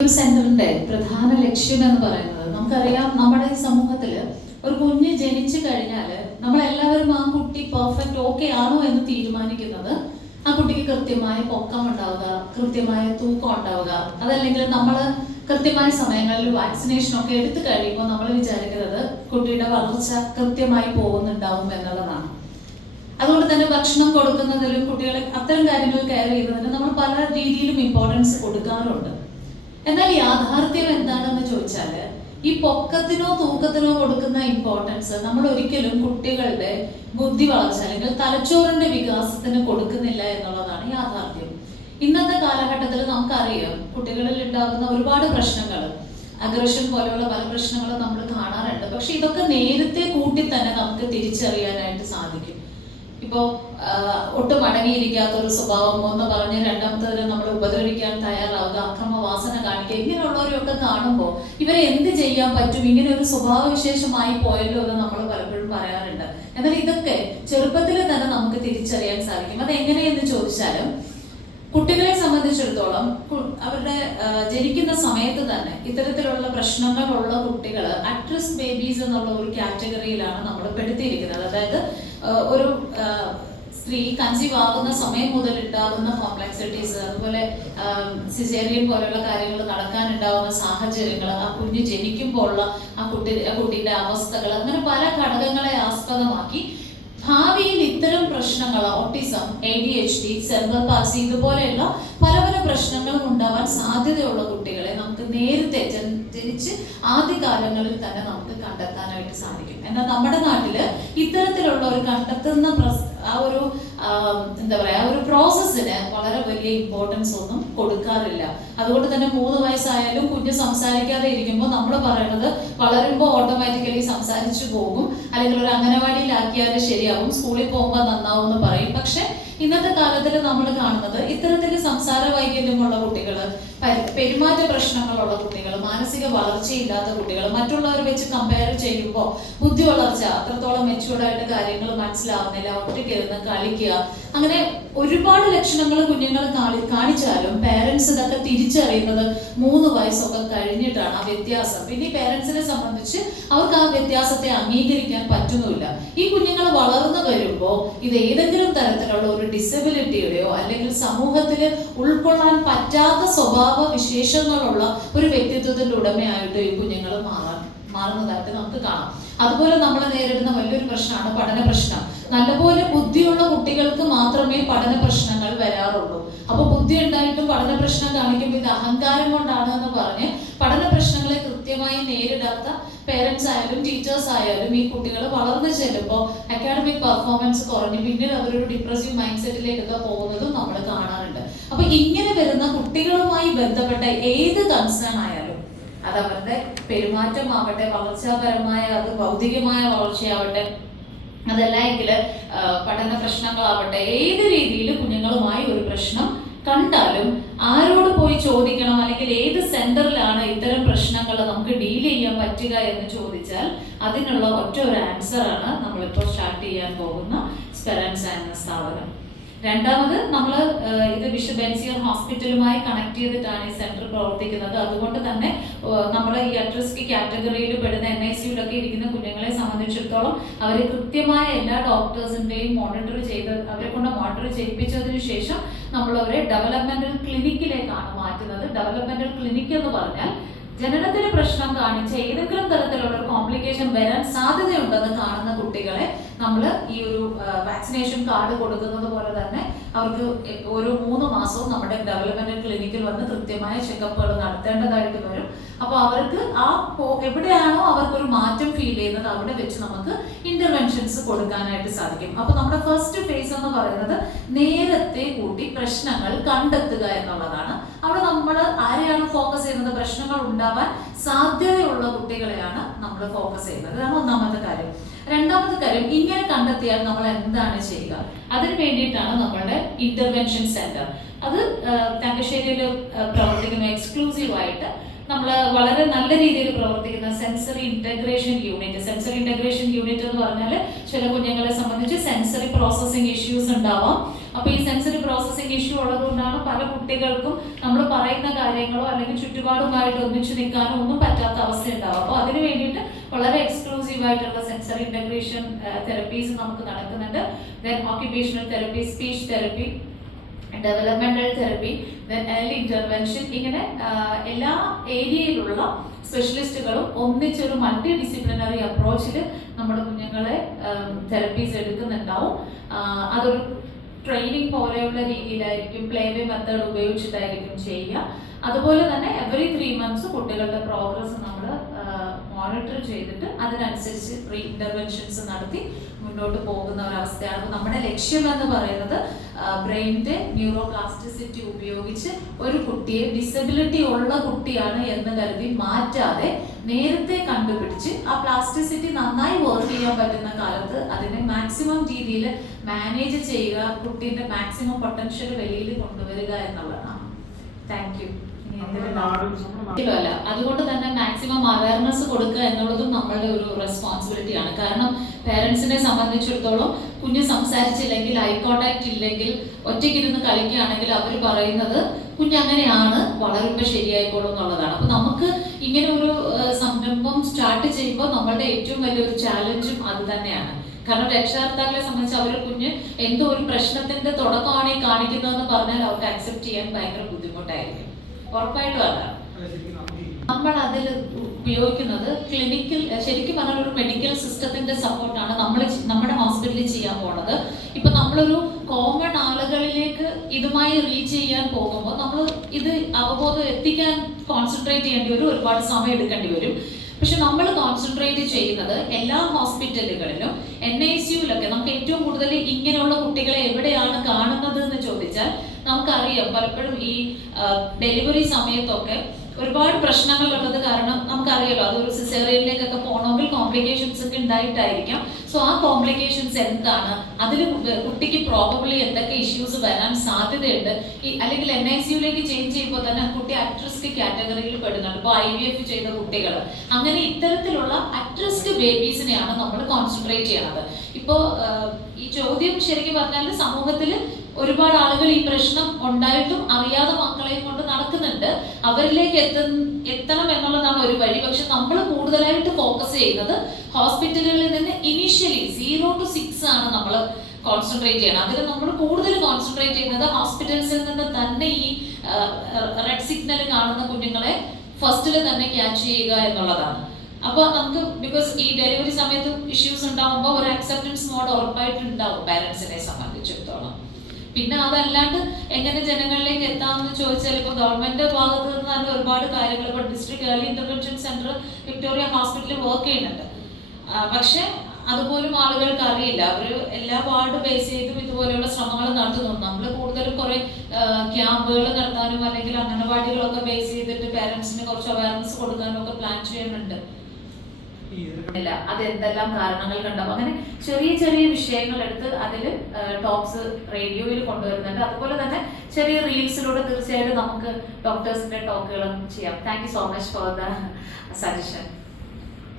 സെന്ററിന്റെ പ്രധാന ലക്ഷ്യം എന്ന് പറയുന്നത് നമുക്കറിയാം നമ്മുടെ ഈ സമൂഹത്തിൽ ഒരു കുഞ്ഞ് ജനിച്ചു കഴിഞ്ഞാൽ നമ്മളെല്ലാവരും ആ കുട്ടി പെർഫെക്റ്റ് ഓക്കെ ആണോ എന്ന് തീരുമാനിക്കുന്നത് ആ കുട്ടിക്ക് കൃത്യമായ പൊക്കം ഉണ്ടാവുക കൃത്യമായ തൂക്കം ഉണ്ടാവുക. അതല്ലെങ്കിൽ നമ്മൾ കൃത്യമായ സമയങ്ങളിൽ വാക്സിനേഷൻ ഒക്കെ എടുത്തു കഴിയുമ്പോൾ നമ്മൾ വിചാരിക്കുന്നത് കുട്ടിയുടെ വളർച്ച കൃത്യമായി പോകുന്നുണ്ടാവും എന്നുള്ളതാണ്. അതുകൊണ്ട് തന്നെ ഭക്ഷണം കൊടുക്കുന്നതിലും കുട്ടികളെ അത്തരം കാര്യങ്ങൾ കെയർ ചെയ്യുന്നതിന് നമ്മൾ പല രീതിയിലും ഇമ്പോർട്ടൻസ് കൊടുക്കാറുണ്ട്. എന്നാൽ യാഥാർത്ഥ്യം എന്താണെന്ന് ചോദിച്ചാൽ ഈ പൊക്കത്തിനോ തൂക്കത്തിനോ കൊടുക്കുന്ന ഇമ്പോർട്ടൻസ് നമ്മൾ ഒരിക്കലും കുട്ടികളുടെ ബുദ്ധി വളർച്ച അല്ലെങ്കിൽ തലച്ചോറിന്റെ വികാസത്തിന് കൊടുക്കുന്നില്ല എന്നുള്ളതാണ് യാഥാർത്ഥ്യം. ഇന്നത്തെ കാലഘട്ടത്തിൽ നമുക്കറിയാം കുട്ടികളിൽ ഉണ്ടാകുന്ന ഒരുപാട് പ്രശ്നങ്ങൾ അഗ്രഷൻ പോലെയുള്ള പല പ്രശ്നങ്ങളും നമ്മൾ കാണാറുണ്ട്. പക്ഷെ ഇതൊക്കെ നേരത്തെ കൂട്ടി തന്നെ നമുക്ക് തിരിച്ചറിയാനായിട്ട് സാധിക്കും. ഇപ്പോ ഒട്ടും അടങ്ങിയിരിക്കാത്ത ഒരു സ്വഭാവം. ഒന്ന് പറഞ്ഞ് രണ്ടാമത്തെ നമ്മൾ ഉപദ്രവിക്കാൻ തയ്യാറാവുക അക്രമവാസന കാണിക്കുക ഇങ്ങനെയുള്ളവരെയൊക്കെ കാണുമ്പോൾ ഇവരെ എന്ത് ചെയ്യാൻ പറ്റും? ഇങ്ങനെ ഒരു സ്വഭാവ വിശേഷമായി പോയല്ലോ എന്ന് നമ്മൾ പലപ്പോഴും പറയാറുണ്ട്. എന്നാൽ ഇതൊക്കെ ചെറുപ്പത്തിൽ തന്നെ നമുക്ക് തിരിച്ചറിയാൻ സാധിക്കും. അത് എങ്ങനെയെന്ന് ചോദിച്ചാലും കുട്ടികളെ സംബന്ധിച്ചിടത്തോളം അവരുടെ ജനിക്കുന്ന സമയത്ത് തന്നെ ഇത്തരത്തിലുള്ള പ്രശ്നങ്ങളുള്ള കുട്ടികൾ അട്രസ് ബേബീസ് എന്നുള്ള ഒരു കാറ്റഗറിയിലാണ് നമ്മൾ പെടുത്തിയിരിക്കുന്നത്. അതായത് ഒരു സ്ത്രീ കൺസീവ് ആകുന്ന സമയം മുതൽ ഉണ്ടാകുന്ന കോംപ്ലക്സിറ്റീസ് അതുപോലെ സിസേറിയൻ പോലെയുള്ള കാര്യങ്ങൾ നടക്കാനുണ്ടാകുന്ന സാഹചര്യങ്ങൾ ആ കുഞ്ഞ് ജനിക്കുമ്പോൾ ഉള്ള ആ കുട്ടി ആ കുട്ടിയുടെ അവസ്ഥകൾ അങ്ങനെ പല ഘടകങ്ങളെ ആസ്പദമാക്കി ഭാവിയിൽ ഇത്തരം പ്രശ്നങ്ങൾ autism A D H D cerebral palsy ഇതുപോലെയുള്ള പല പല പ്രശ്നങ്ങളും ഉണ്ടാവാൻ സാധ്യതയുള്ള കുട്ടികളെ നമുക്ക് നേരത്തെ ആദ്യ ആദ്യകാലങ്ങളിൽ തന്നെ നമുക്ക് കണ്ടെത്താനായിട്ട് സാധിക്കും. എന്നാൽ നമ്മുടെ നാട്ടിൽ ഇത്തരത്തിലുള്ള ഒരു കണ്ടെത്തുന്ന ആ ഒരു എന്താ പറയാ ഒരു പ്രോസസ്സിന് വളരെ വലിയ ഇമ്പോർട്ടൻസ് ഒന്നും കൊടുക്കാറില്ല. അതുകൊണ്ട് തന്നെ മൂന്ന് വയസ്സായാലും കുഞ്ഞ് സംസാരിക്കാതെ ഇരിക്കുമ്പോൾ നമ്മൾ പറയുന്നത് വളരുമ്പോൾ ഓട്ടോമാറ്റിക്കലി സംസാരിച്ചു പോകും. അല്ലെങ്കിൽ ഒരു അംഗനവാടിയിലാക്കിയാൽ ശരിയാവും. സ്കൂളിൽ പോകുമ്പോൾ നന്നാവും എന്ന് പറയും. പക്ഷെ ഇന്നത്തെ കാലത്തിൽ നമ്മൾ കാണുന്നത് ഇത്തരത്തിൽ സംസാര വൈകല്യമുള്ള കുട്ടികൾ പെരുമാറ്റ പ്രശ്നങ്ങളുള്ള കുട്ടികൾ മാനസിക വളർച്ചയില്ലാത്ത കുട്ടികൾ മറ്റുള്ളവർ വെച്ച് കമ്പയർ ചെയ്യുമ്പോൾ ബുദ്ധി വളർച്ച അത്രത്തോളം മെച്ചുവേർഡായിട്ട് കാര്യങ്ങൾ മനസ്സിലാവുന്നില്ല ഒറ്റയ്ക്കിരുന്ന് കളിക്കുക. അങ്ങനെ ഒരുപാട് ലക്ഷണങ്ങൾ കുഞ്ഞുങ്ങൾ കാണി കാണിച്ചാലും പേരൻസ് ഇതൊക്കെ തിരിച്ചറിയുന്നത് മൂന്ന് വയസ്സൊക്കെ കഴിഞ്ഞിട്ടാണ് ആ വ്യത്യാസം. പിന്നെ ഈ പേരൻസിനെ സംബന്ധിച്ച് അവർക്ക് ആ വ്യത്യാസത്തെ അംഗീകരിക്കാൻ പറ്റുന്നില്ല ഈ കുഞ്ഞുങ്ങൾ വളർന്നു വരുമ്പോൾ ഇത് ഏതെങ്കിലും തരത്തിലുള്ള ഒരു ഡിസബിലിറ്റിയുടെയോ അല്ലെങ്കിൽ സമൂഹത്തിൽ ഉൾക്കൊള്ളാൻ പറ്റാത്ത സ്വഭാവ വിശേഷങ്ങളുള്ള ഒരു വ്യക്തിത്വത്തിന്റെ ഉടമയായിട്ട് ഈ കുഞ്ഞുങ്ങൾ മാറാൻ മാറുന്നതായിട്ട് നമുക്ക് കാണാം. അതുപോലെ നമ്മൾ നേരിടുന്ന വലിയൊരു പ്രശ്നമാണ് പഠന പ്രശ്നം. നല്ലപോലെ ബുദ്ധിയുള്ള കുട്ടികൾക്ക് മാത്രമേ പഠന പ്രശ്നങ്ങൾ വരാറുള്ളൂ. അപ്പൊ ബുദ്ധി ഉണ്ടായിട്ടും പഠന പ്രശ്നം കാണിക്കുമ്പോൾ ഇത് അഹങ്കാരം കൊണ്ടാണ് എന്ന് പറഞ്ഞ് പഠന പ്രശ്നങ്ങളെ കൃത്യമായി നേരിടാത്ത പേരൻസ് ആയാലും ടീച്ചേഴ്സ് ആയാലും ഈ കുട്ടികൾ വളർന്നു ചെല്ലുമ്പോൾ അക്കാഡമിക് പെർഫോമൻസ് കുറഞ്ഞ് പിന്നീട് അവരൊരു ഡിപ്രസീവ് മൈൻഡ് സെറ്റിലേക്കൊക്കെ പോകുന്നതും നമ്മൾ കാണാറുണ്ട്. അപ്പൊ ഇങ്ങനെ വരുന്ന കുട്ടികളുമായി ബന്ധപ്പെട്ട ഏത് കൺസേൺ ആയാലും അത് അവരുടെ പെരുമാറ്റമാവട്ടെ വളർച്ചാപരമായ അത് ഭൗതികമായ വളർച്ചയാവട്ടെ അതല്ല എങ്കിൽ പഠന പ്രശ്നങ്ങളാവട്ടെ ഏത് രീതിയിൽ കുഞ്ഞുങ്ങളുമായി ഒരു പ്രശ്നം കണ്ടാലും ആരോട് പോയി ചോദിക്കണം അല്ലെങ്കിൽ ഏത് സെന്ററിലാണ് ഇത്തരം പ്രശ്നങ്ങൾ നമുക്ക് ഡീൽ ചെയ്യാൻ പറ്റുക എന്ന് ചോദിച്ചാൽ അതിനുള്ള ഒറ്റ ഒരു ആൻസർ ആണ് നമ്മളിപ്പോൾ സ്റ്റാർട്ട് ചെയ്യാൻ പോകുന്ന സ്പെറൻസ എന്ന സ്ഥാപനം. രണ്ടാമത് നമ്മൾ ഇത് വിശ്വ ബെൻസിയർ ഹോസ്പിറ്റലുമായി കണക്ട് ചെയ്തിട്ടാണ് ഈ സെന്റർ പ്രവർത്തിക്കുന്നത്. അതുകൊണ്ട് തന്നെ നമ്മൾ ഈ അട്രസ്കി കാറ്റഗറിയിൽ പെടുന്ന എൻ ഐ സിയിലൊക്കെ ഇരിക്കുന്ന കുഞ്ഞുങ്ങളെ സംബന്ധിച്ചിടത്തോളം അവർ കൃത്യമായ എല്ലാ ഡോക്ടേഴ്സിന്റെയും മോണിറ്റർ ചെയ്ത് അവരെ കൊണ്ട് മോണിറ്റർ ചെയ്യിപ്പിച്ചതിന് ശേഷം നമ്മൾ അവരെ ഡെവലപ്മെന്റൽ ക്ലിനിക്കിലേക്കാണ് മാറ്റുന്നത്. ഡെവലപ്മെന്റൽ ക്ലിനിക് എന്ന് പറഞ്ഞാൽ ജനനത്തിന് പ്രശ്നം കാണിച്ച ഏതെങ്കിലും തരത്തിലുള്ള കോംപ്ലിക്കേഷൻ വരാൻ സാധ്യതയുണ്ടെന്ന് കാണുന്ന കുട്ടികളെ നമ്മൾ ഈ ഒരു വാക്സിനേഷൻ കാർഡ് കൊടുക്കുന്നത് പോലെ തന്നെ അവർക്ക് ഓരോ മൂന്ന് മാസവും നമ്മുടെ ഡെവലപ്മെന്റ് ക്ലിനിക്കിൽ വന്ന് കൃത്യമായ ചെക്കപ്പുകൾ നടത്തേണ്ടതായിട്ട് വരും. അപ്പോൾ അവർക്ക് ആ എവിടെയാണോ അവർക്ക് ഒരു മാറ്റം ഫീൽ ചെയ്യുന്നത് അവിടെ വെച്ച് നമുക്ക് ഇന്റർവെൻഷൻസ് കൊടുക്കാനായിട്ട് സാധിക്കും. അപ്പോൾ നമ്മുടെ ഫസ്റ്റ് ഫേസ് എന്ന് പറയുന്നത് നേരത്തെ കൂട്ടി പ്രശ്നങ്ങൾ കണ്ടെത്തുക എന്നുള്ളതാണ്. അവിടെ നമ്മൾ ആരെയാണ് ഫോക്കസ് ചെയ്യുന്നത്? പ്രശ്നങ്ങൾ ഉണ്ടാവാൻ സാധ്യതയുള്ള കുട്ടികളെയാണ് നമ്മൾ ഫോക്കസ് ചെയ്യുന്നത്. അതാണ് ഒന്നാമത്തെ കാര്യം. രണ്ടാമത്തെ കാര്യം ഇങ്ങനെ കണ്ടെത്തിയാൽ നമ്മൾ എന്താണ് ചെയ്യുക? അതിന് വേണ്ടിയിട്ടാണ് നമ്മളുടെ ഇന്റർവെൻഷൻ സെന്റർ അത് തങ്കശ്ശേരിയിൽ പ്രവർത്തിക്കുന്ന എക്സ്ക്ലൂസീവ് ആയിട്ട് നമ്മൾ വളരെ നല്ല രീതിയിൽ പ്രവർത്തിക്കുന്ന sensory integration unit sensory integration unit എന്ന് പറഞ്ഞാൽ ചില കുഞ്ഞുങ്ങളെ സംബന്ധിച്ച് സെൻസറി പ്രോസസ്സിംഗ് ഇഷ്യൂസ് ഉണ്ടാവാം. അപ്പൊ ഈ സെൻസറി പ്രോസസ്സിംഗ് ഇഷ്യൂ ഉള്ളതുകൊണ്ടാണ് പല കുട്ടികൾക്കും നമ്മൾ പറയുന്ന കാര്യങ്ങളോ അല്ലെങ്കിൽ ചുറ്റുപാടുമായിട്ട് ഒന്നിച്ചു നിൽക്കാനോ ഒന്നും പറ്റാത്ത അവസ്ഥ ഉണ്ടാവും അപ്പോൾ അതിന് വേണ്ടിയിട്ട് വളരെ എക്സ്ക്ലൂസീവ് ആയിട്ടുള്ള സെൻസറി ഇന്റഗ്രേഷൻ തെറപ്പീസ് നമുക്ക് നടക്കുന്നുണ്ട്. Then occupational therapy speech therapy developmental therapy then early intervention ഇങ്ങനെ എല്ലാ ഏരിയയിലുള്ള സ്പെഷ്യലിസ്റ്റുകളും ഒന്നിച്ചൊരു മൾട്ടി ഡിസിപ്ലിനറി അപ്രോച്ചിൽ നമ്മുടെ കുഞ്ഞുങ്ങളെ തെറപ്പീസ് എടുക്കുന്നുണ്ടാവും. അതൊരു ട്രെയിനിങ് പോലെയുള്ള രീതിയിലായിരിക്കും പ്ലേ വേ മെത്തേഡ് ഉപയോഗിച്ചിട്ടായിരിക്കും ചെയ്യുക. അതുപോലെ തന്നെ എവറി ത്രീ മന്ത്സ് കുട്ടികളുടെ പ്രോഗ്രസ് നമ്മൾ മോണിറ്റർ ചെയ്തിട്ട് അതിനനുസരിച്ച് പ്രീ ഇന്റർവെൻഷൻസ് നടത്തി മുന്നോട്ട് പോകുന്ന ഒരവസ്ഥയാണ്. അപ്പോൾ നമ്മുടെ ലക്ഷ്യം എന്ന് പറയുന്നത് ബ്രെയിനിന്റെ ന്യൂറോ പ്ലാസ്റ്റിസിറ്റി ഉപയോഗിച്ച് ഒരു കുട്ടിയെ ഡിസബിലിറ്റി ഉള്ള കുട്ടിയാണ് എന്ന് കരുതി മാറ്റാതെ നേരത്തെ കണ്ടുപിടിച്ച് ആ പ്ലാസ്റ്റിസിറ്റി നന്നായി വർക്ക് ചെയ്യാൻ പറ്റുന്ന കാലത്ത് അതിനെ മാക്സിമം രീതിയിൽ മാനേജ് ചെയ്യുക കുട്ടീന്റെ മാക്സിമം പൊട്ടൻഷ്യൽ വെളിയിൽ കൊണ്ടുവരിക എന്നുള്ളതാണ്. താങ്ക് യു അതുകൊണ്ട് തന്നെ മാക്സിമം അവയർനെസ് കൊടുക്കുക എന്നുള്ളതും നമ്മളുടെ ഒരു റെസ്പോൺസിബിലിറ്റിയാണ് കാരണം പേരൻസിനെ സംബന്ധിച്ചിടത്തോളം കുഞ്ഞ് സംസാരിച്ചില്ലെങ്കിൽ ഐ കോണ്ടാക്ട് ഇല്ലെങ്കിൽ ഒറ്റയ്ക്കിരുന്ന് കളിക്കുകയാണെങ്കിൽ അവർ പറയുന്നത് കുഞ്ഞ് അങ്ങനെയാണ് വളരുമ്പോൾ ശരിയായിക്കോളും എന്നുള്ളതാണ്. അപ്പൊ നമുക്ക് ഇങ്ങനെ ഒരു സംരംഭം സ്റ്റാർട്ട് ചെയ്യുമ്പോൾ നമ്മളുടെ ഏറ്റവും വലിയൊരു ചാലഞ്ചും അത് തന്നെയാണ്. കാരണം രക്ഷകർത്താക്കളെ സംബന്ധിച്ച് അവർ കുഞ്ഞ് എന്തോ ഒരു പ്രശ്നത്തിന്റെ തുടക്കമാണ് ഈ കാണിക്കുന്നതെന്ന് പറഞ്ഞാൽ അവർക്ക് അക്സെപ്റ്റ് ചെയ്യാൻ ഭയങ്കര ബുദ്ധിമുട്ടായിരിക്കും. അല്ല, നമ്മൾ അതിൽ ഉപയോഗിക്കുന്നത് ക്ലിനിക്കൽ ശരിക്കും പറഞ്ഞാൽ ഒരു മെഡിക്കൽ സിസ്റ്റത്തിന്റെ സപ്പോർട്ടാണ് നമ്മൾ നമ്മുടെ ഹോസ്പിറ്റലിൽ ചെയ്യാൻ പോണത്. ഇപ്പൊ നമ്മളൊരു കോമൺ ആളുകളിലേക്ക് ഇതുമായി റീച്ച് ചെയ്യാൻ പോകുമ്പോൾ നമ്മൾ ഇത് അവബോധം എത്തിക്കാൻ കോൺസെൻട്രേറ്റ് ചെയ്യേണ്ടി വരും ഒരുപാട് സമയം എടുക്കേണ്ടി വരും. പക്ഷെ നമ്മൾ കോൺസെൻട്രേറ്റ് ചെയ്യുന്നത് എല്ലാ ഹോസ്പിറ്റലുകളിലും എൻ ഐ സിയുലൊക്കെ നമുക്ക് ഏറ്റവും കൂടുതൽ ഇങ്ങനെയുള്ള കുട്ടികളെ എവിടെയാണ് കാണുന്നത് എന്ന് ചോദിച്ചാൽ നമുക്കറിയാം പലപ്പോഴും ഈ ഡെലിവറി സമയത്തൊക്കെ ഒരുപാട് പ്രശ്നങ്ങളുള്ളത് കാരണം നമുക്കറിയാലോ അതൊരു സിസേറിയനിലേക്കൊക്കെ പോകണമെങ്കിൽ കോംപ്ലിക്കേഷൻസ് ഒക്കെ ഉണ്ടായിട്ടായിരിക്കാം. സോ ആ കോംപ്ലിക്കേഷൻസ് എന്താണ്? അതിൽ കുട്ടിക്ക് പ്രോബബ്ലി എന്തൊക്കെ ഇഷ്യൂസ് വരാൻ സാധ്യതയുണ്ട്? ഈ അല്ലെങ്കിൽ എൻ ഐ സിയുലേക്ക് ചേഞ്ച് ചെയ്യുമ്പോൾ തന്നെ കുട്ടി അറ്റ്രിസ്ക് കാറ്റഗറിയിൽ പെടുന്നുണ്ട്. ഇപ്പോൾ ഐ വി എഫ് ചെയ്ത കുട്ടികൾ. അങ്ങനെ ഇത്തരത്തിലുള്ള അറ്റ്രിസ്ക് ബേബീസിനെയാണ് നമ്മൾ കോൺസെൻട്രേറ്റ് ചെയ്യണത്. ഇപ്പോൾ ഈ ചോദ്യം ശരിക്കും പറഞ്ഞാൽ സമൂഹത്തിൽ ഒരുപാട് ആളുകൾ ഈ പ്രശ്നം ഉണ്ടായിട്ടും അറിയാതെ മക്കളെയും കൊണ്ട് നടക്കുന്നുണ്ട്. അവരിലേക്ക് എത്ത എത്തണം എന്നുള്ളതാണ് ഒരു വഴി. പക്ഷെ നമ്മൾ കൂടുതലായിട്ട് ഫോക്കസ് ചെയ്യുന്നത് ഹോസ്പിറ്റലുകളിൽ നിന്ന് ഇനീഷ്യലി സീറോ ടു സിക്സ് ആണ് നമ്മൾ കോൺസെൻട്രേറ്റ് ചെയ്യണം. അതിൽ നമ്മൾ കൂടുതൽ കോൺസെൻട്രേറ്റ് ചെയ്യുന്നത് ഹോസ്പിറ്റൽസിൽ നിന്ന് തന്നെ ഈ റെഡ് സിഗ്നൽ കാണുന്ന കുഞ്ഞുങ്ങളെ ഫസ്റ്റിൽ തന്നെ ക്യാച്ച് ചെയ്യുക എന്നുള്ളതാണ്. അപ്പോൾ നമുക്ക് ബിക്കോസ് ഈ ഡെലിവറി സമയത്ത് ഇഷ്യൂസ് ഉണ്ടാകുമ്പോൾ ഒരു അക്സെപ്റ്റൻസ് മോഡ് ഉറപ്പായിട്ടുണ്ടാവും പാരൻസിനെ സംബന്ധിച്ചിടത്തോളം. പിന്നെ അതല്ലാണ്ട് എങ്ങനെ ജനങ്ങളിലേക്ക് എത്താമെന്ന് ചോദിച്ചാൽ ഇപ്പോൾ ഗവൺമെന്റ് ഭാഗത്ത് നിന്ന് തന്നെ ഒരുപാട് കാര്യങ്ങൾ ഇപ്പോൾ district early intervention centre Victoria ഹോസ്പിറ്റലിൽ വർക്ക് ചെയ്യുന്നുണ്ട്. പക്ഷെ അതുപോലും ആളുകൾക്ക് അറിയില്ല. അവർ എല്ലാ വാർഡ് ബേസ് ചെയ്തും ഇതുപോലെയുള്ള ശ്രമങ്ങൾ നടത്തുന്നു. നമ്മൾ കൂടുതലും കുറെ ക്യാമ്പുകൾ നടത്താനും അല്ലെങ്കിൽ അംഗനവാടികളൊക്കെ ബേസ് ചെയ്തിട്ട് പേരൻസിന് കുറച്ച് അവയർനെസ് കൊടുക്കാനും ഒക്കെ പ്ലാൻ ചെയ്യുന്നുണ്ട്. ഇല്ല അത് എന്തെല്ലാം കാരണങ്ങൾ കണ്ടാവും. അങ്ങനെ ചെറിയ ചെറിയ വിഷയങ്ങൾ എടുത്ത് അതിൽ ടോപ്സ് റേഡിയോയിൽ കൊണ്ടുവരുന്നുണ്ട്. അതുപോലെ തന്നെ ചെറിയ റീൽസിലൂടെ തീർച്ചയായിട്ടും നമുക്ക് ഡോക്ടേഴ്സിന്റെ ടോക്കുകളും ചെയ്യാം. Thank you so much for the suggestion